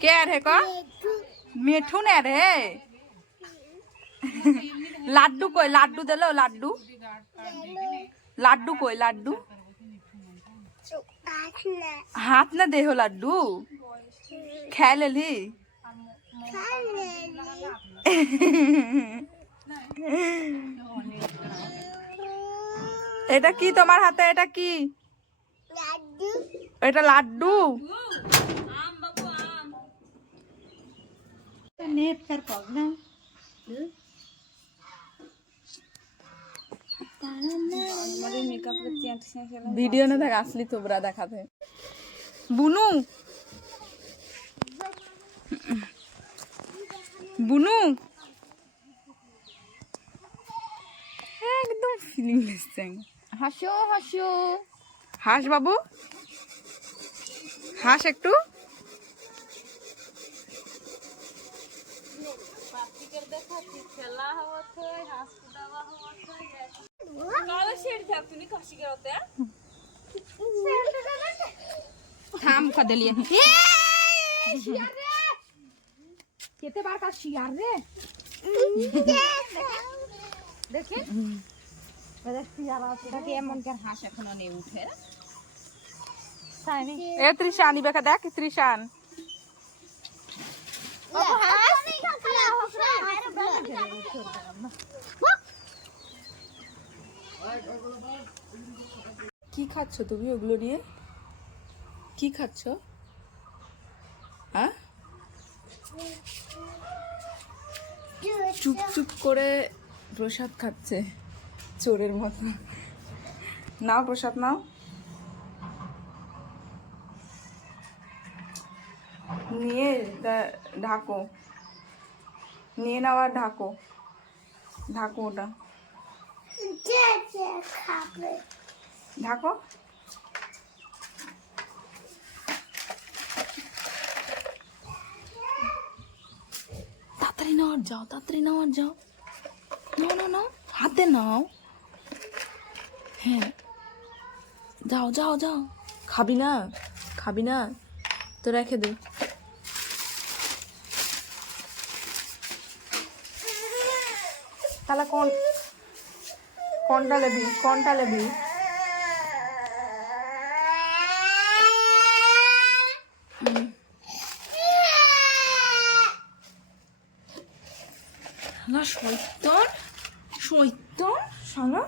क्या है को मिठू ने रे लाड्डू कोई लाड्डू दे लो लाड्डू लाड्डू कोई लाड्डू हाथ ना दे हो लाड्डू खा ले ली এটা কি তোমার হাতে এটা কি লাড্ডু এটা লাড্ডু আম বাবু আম নেট कर पगना हमारे मेकअप के चेंज से वीडियो ना देख असली तोबरा देखाते बुनू बुनू एकदम फीलिंगलेस थैंग হাসো হাসো হাস বাবু হাস একটু পার্টিকেল দেখাচ্ছি খেলা হচ্ছে হাস দাওয়া হচ্ছে কালো শেড থাক তুমি কাশি করতে থাম খা দিলিয়ে এ শিয়ার রে কেতে বার কা শিয়ার রে দেখে ত্রিশানি বেখা দেখ ত্রিশান কি খাচ্ছ তুমি ওগুলো নিয়ে কি খাচ্ছ হ্যাঁ চুপ চুপ করে প্রসাদ খাচ্ছে চোরের মতো নাও প্রসাদ নাও নিয়ে ঢাকো নিয়ে নাও আর ঢাকো ঢাকো ওটা ঢাকো তাড়াতাড়ি নাও আর যাও তাড়াতাড়ি নাও আর যাও নাও নাও নাও হাতে নাও হ্যাঁ যাও যাও যাও খাবি না তো রেখে দে তাহলে কোনটা লেবি না শৈতন শালা